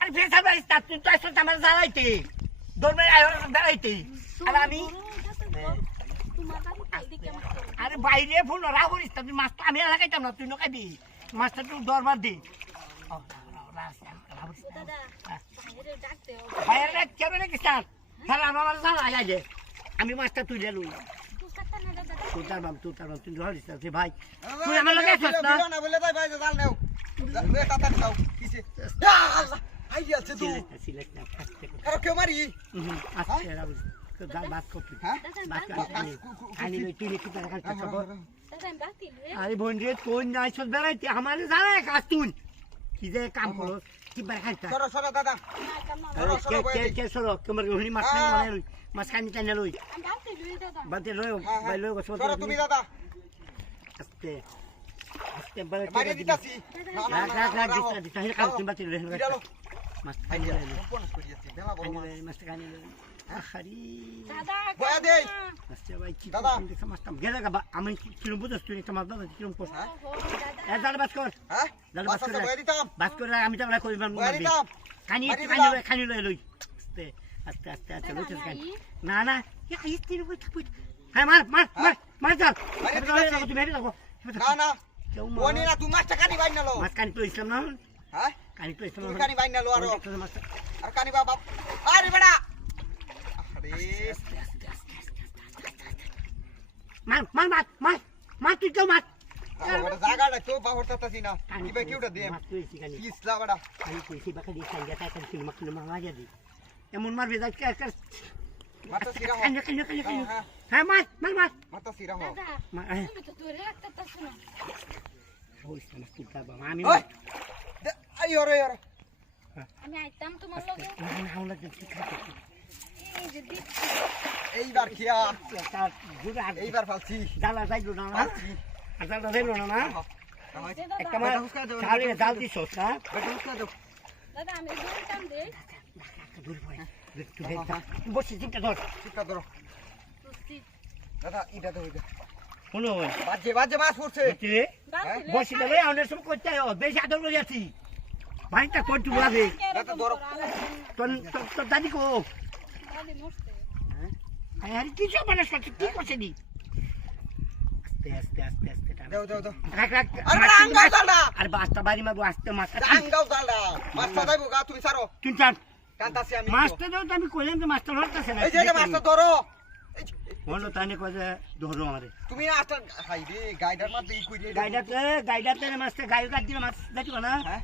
আরে ফেসা ভাই তুই তো আসলে আমার জ্বালাইতে দৌড় আয় দাঁড়াইতে আর আমি আরে বাইরে ফোন ওরা করিস তুই মাছটা আমি লাগাইতাম না তুই নকাইবি মাছটা তুই দরবার দি ভাইয়ের কেন নাকি স্যার স্যার আমার জ্বালাই আগে আমি মাছটা তুলে লই তুই ধরিস ভাই তুই আমার লগে আছিস না বলে ভাই জাল নেও তাড়াতাড়ি দাও কিসে আল্লাহ আই আছে তো সিলেক্ট না আরে কেউ মারি আচ্ছা রাবু তো দাল বাস করতে হ্যাঁ বাস আনি লই তুই কি টাকা খাচ্ছ আরে বোন রে কোন নাই সব বেড়াইতে আমারে জানাই কাজ তুই কি যে কাম করো কি বাই খাইতা সরো সরো দাদা কে সরো তোমার গহনি মাছ নাই মানে লই মাছ কানি টাইনা লই বাতে লই বাই লই গো সরো তুমি দাদা আস্তে আস্তে বাই মারি দিতাছি রাখ দিতা হে কাম তুমি বাতে লই মাছ কানি লই কোন করিয়াছি বেলা বড় মাছ কানি লই আহারি দাদা বয়া দেই আস্তে ভাই কি দাদা মাছটা গেলে আমি কিরম বুঝছ তুই একটা মাছ দাদা কিরম কর হ্যাঁ এ দাদা বাস কর হ্যাঁ দাদা বাস বাসা কর বয়া দিতাম বাস করে আমি তো বলা কইবাম বয়া দিতাম খানি লই আস্তে আস্তে লইছ কানি না এই তিন কই থাকুই হ্যাঁ মার যা তুমি হেরে যাও না না ওনি না তুমি মাছটা কানি বাইনা লো মাছ কানি তো ইসলাম না হ্যাঁ কানি তো ইসলাম তুমি কানি বাইনা লো আর কানি বাবা আরে বেটা আরে মার তুই কেউ মার জায়গাটা তো বাহরতাছি না কি ভাই কিউটা দে ইসলা বড়া আমি কইছি বাকা দি সাইয়া তাই কানি মাকলে মারা দি এমন মারবে যাই কার মাথা সিরা হ কানি হ্যাঁ মার মাথা সিরা হ দাদা তুমি তো ধরে রাখতেছ না ওই সমস্ত বাবা আমি আই ওরে ওরে আমি আইতাম তোমার লগে না লাগে ঠিক আছে এই যে দিচ্ছি এইবার খিয়া তার গুড়া এইবার ফালছি জালা যাইলো না জালা যাইলো না একটা মার চালে জাল দিছস না দাদা আমি দৌড়তাম দে দূর পড়ে একটু হেলতা বসে চিন্তা ধর চিন্তা ধরো দাদা এটা তো হইছে শুনো বাজে মাছ পড়ছে বসে দেবে আমাদের সব করতে হয় বেশি আদর করে যাচ্ছি ভাইটা কোন টু লাগে দাদা ধরো তোর দাদি কো দাদি মরছে আরে কি সব মানে কি করছে নি আস্তে দাও রাখ আরে আঙ্গাও দাদা আরে বাসটা বাড়ি মাগো আস্তে মাছ আঙ্গাও দাদা মাছটা দাইবো গা তুমি ছাড়ো তুই চান কান্তাছি আমি মাছটা দাও আমি কইলাম যে মাছটা ধরতেছে না এই যে মাছটা ধরো বলো তাই কই যে ধরো আমারে তুমি আস্তে হাই রে গাইডার মাছ দেই কই রে গাইডাতে মাছটা গাইও কাট দিলে মাছ দেখো না হ্যাঁ